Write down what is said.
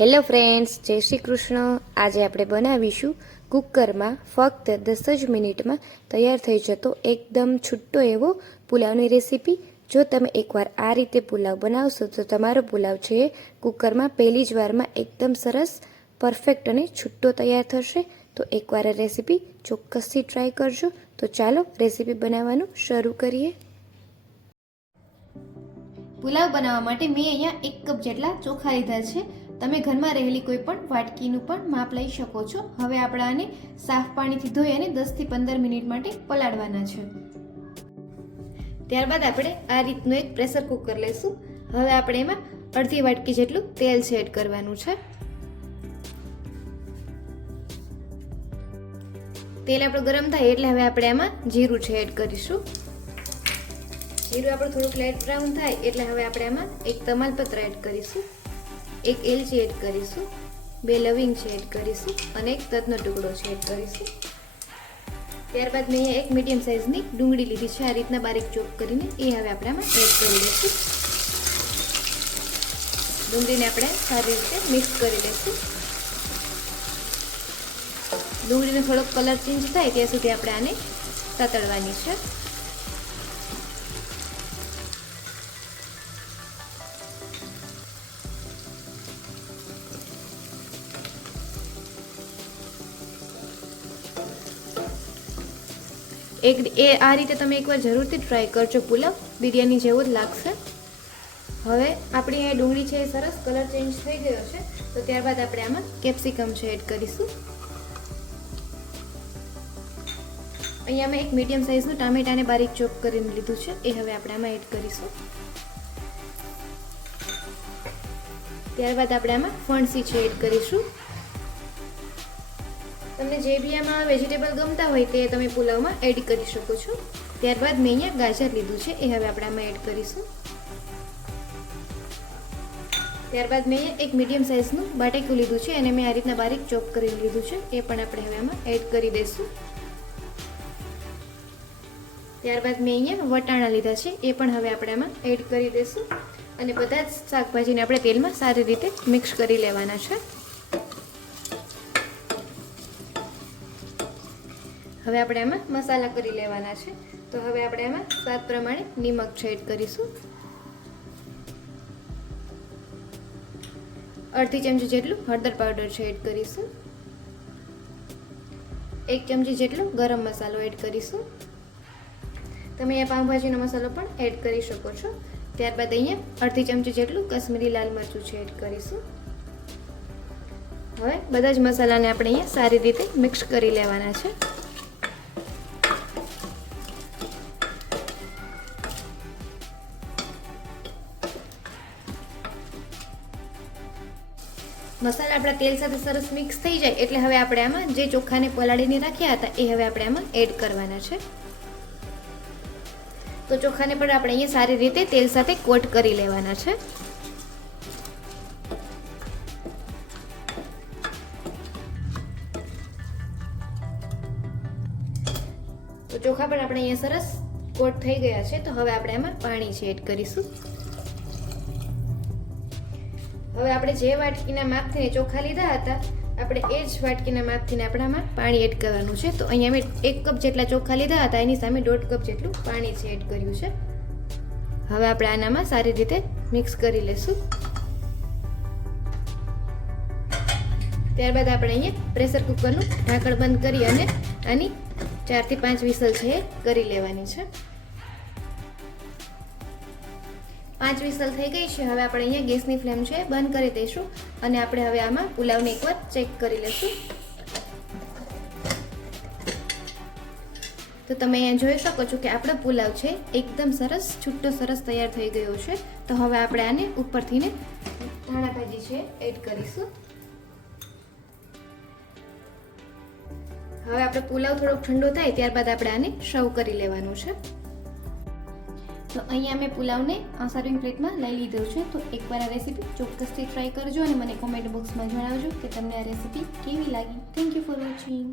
Hello friends, જય શ્રી કૃષ્ણ. આજે આપણે બનાવીશું કુકરમાં ફક્ત 10 જ મિનિટમાં તૈયાર થઈ જતો એકદમ છૂટો એવો પુલાવની રેસીપી. જો તમે એકવાર આ રીતે પુલાવ બનાવશો તો તમારો પુલાવ છે કુકરમાં પહેલી જ વારમાં એકદમ સરસ, પરફેક્ટ અને છૂટો તૈયાર થશે. તો એકવાર આ રેસીપી ચોક્કસથી ટ્રાય કરજો. તો ચાલો રેસીપી બનાવવાનું શરૂ કરીએ. પુલાવ બનાવવા માટે મેં અહીંયા 1 કપ જેટલા ચોખા લીધા છે. તમે ઘરમાં રહેલી કોઈ પણ વાટકીનું પણ માપ લઈ શકો છો. હવે આપણે આને સાફ પાણીથી ધોઈ અને 10 થી 15 મિનિટ માટે પલાળવાના છે. ત્યારબાદ આપણે આ રીતનું એક પ્રેશર કુકર લઈશું. હવે આપણે એમાં અડધી વાટકી જેટલું તેલ એડ કરવાનું છે. તેલ આપણું ગરમ થાય એટલે હવે આપણે આમાં જીરું એડ કરીશું. જીરું આપણું થોડુંક લાઇટ બ્રાઉન થાય એટલે હવે આપણે આમાં એક તમાલપત્ર એડ કરીશું, એક એલચી એડ કરીશું, 2 લવિંગ એડ કરીશું અને એક તજનો ટુકડો એડ કરીશું. ત્યારબાદ મેં અહીંયા એક મીડિયમ સાઇઝની ડુંગળી લીધી છે, આ રીતના બારીક ચોપ કરીને એ હવે આપણે આમાં એડ કરી દઈશું. ડુંગળીને આપણે સારી રીતે મિક્સ કરી લઈશું. ડુંગળીનો થોડોક કલર ચેન્જ થાય ત્યાં સુધી આપણે આને સાતળવાની છે. આ રીતે તમે એકવાર જરૂરથી ટ્રાય કરજો. પુલાવ બિરયાની જેવો જ લાગશે. હવે આપણી આ ડુંગળી છે એ સરસ કલર ચેન્જ થઈ ગયો છે. તો ત્યારબાદ આપણે આમાં કેપ્સિકમ એડ કરીશું. અહીંયા મેં એક મીડિયમ સાઇઝનું ટામેટાને બારીક ચોપ કરીને લીધું છે, એ હવે આપણે આમાં એડ કરીશું. ત્યારબાદ આપણે આમાં ફણસી એડ કરીશું. તમને જે બી આમાં વેજીટેબલ ગમતા હોય તે તમે પુલાવમાં એડ કરી શકો છો. ત્યારબાદ મેં અહીંયા ગાજર લીધું છે, એ હવે આપણે આમાં એડ કરીશું. ત્યારબાદ મેં એક મીડિયમ સાઇઝનું બટાકું લીધું છે અને મેં આ રીતના બારીક ચોપ કરીને લીધું છે, એ પણ આપણે હવે આમાં એડ કરી દઈશું. ત્યારબાદ મેં અહીંયા વટાણા લીધા છે, એ પણ હવે આપણે આમાં એડ કરી દઈશું અને બધા જ શાકભાજીને આપણે તેલમાં સારી રીતે મિક્સ કરી લેવાના છે. હવે આપણે આમાં મસાલા કરી લેવાના છે. તો હવે આપણે આમાં સ્વાદ પ્રમાણે નિમક એડ કરીશું. અડધી ચમચી જેટલું હળદર પાવડર એડ કરીશું. 1 ચમચી જેટલો ગરમ મસાલો એડ કરીશું. તમે અહીંયા પાઉંભાજીનો મસાલો પણ એડ કરી શકો છો. ત્યારબાદ અહીંયા અડધી ચમચી જેટલું કશ્મીરી લાલ મરચું એડ કરીશું. હવે બધા જ મસાલાને આપણે અહીંયા સારી રીતે મિક્સ કરી લેવાના છે. મસાલા આપણા તેલ સાથે સરસ મિક્સ થઈ જાય એટલે હવે આપણે આમાં જે ચોખાને પલાળીને રાખ્યા હતા એ હવે આપણે આમાં એડ કરવાના છે. તો ચોખાને પણ આપણે અહીંયા સારી રીતે તેલ સાથે કોટ કરી લેવાના છે. તો ચોખા પણ આપણે અહીંયા સરસ કોટ થઈ ગયા છે. તો હવે આપણે આમાં પાણી એડ કરીશું. હવે આપણે જે વાટકીના માપથી ચોખા લીધા હતા આપણે એ જ વાટકીના માપથી આપણામાં પાણી એડ કરવાનું છે. તો અહીંયા મેં 1 કપ જેટલા ચોખા લીધા હતા એની સામે 1.5 કપ જેટલું પાણી એડ કર્યું છે. હવે આપણે આનામાં સારી રીતે મિક્સ કરી લઈશું. ત્યારબાદ આપણે અહીંયા પ્રેશર કુકરનું ઢાંકણ બંધ કરી અને આની 4 થી 5 વિસલ છે કરી લેવાની છે. 5 વિસલ થઈ ગઈ છે. હવે આપણે અહીંયા ગેસની ફ્લેમ છે બંધ કરી દઈશું અને આપણે હવે આમાં પુલાવને એકવાર ચેક કરી લઈશું. તો તમે અહીંયા જોઈ શકો છો કે આપણો પુલાવ છે એકદમ સરસ છૂટો સરસ તૈયાર થઈ ગયો છે. તો હવે આપણે આને ઉપરથી ધાણા ભાજી છે એડ કરીશું. હવે આપણે પુલાવ થોડોક ઠંડો થાય ત્યારબાદ આપણે આને સર્વ કરી લેવાનું છે. તો અહીંયા મેં પુલાવને સર્વિંગ પ્લેટમાં લઈ લીધો છે. તો એકવાર આ રેસીપી ચોક્કસથી ટ્રાય કરજો અને મને કોમેન્ટ બોક્સમાં જણાવજો કે તમને આ રેસીપી કેવી લાગી. Thank you for watching.